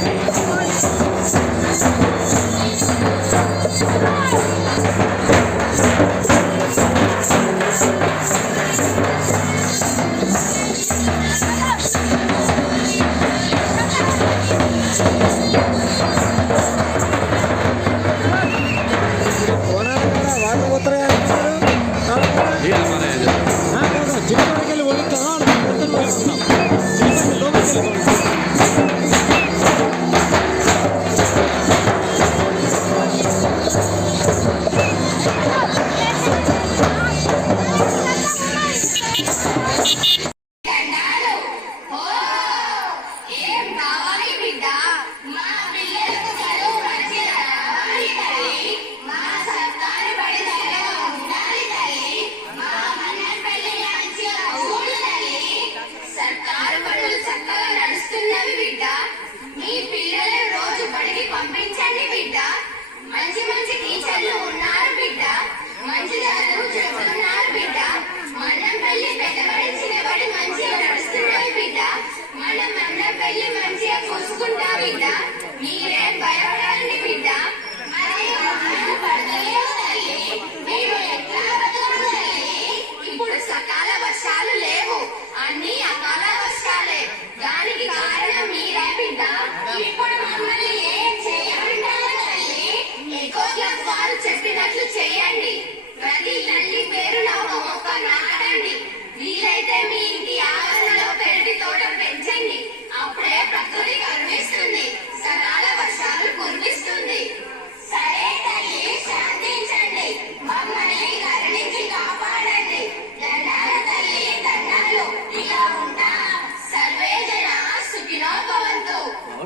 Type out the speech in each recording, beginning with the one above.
Gracias.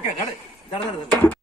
Ok, dale, dale, dale. dale.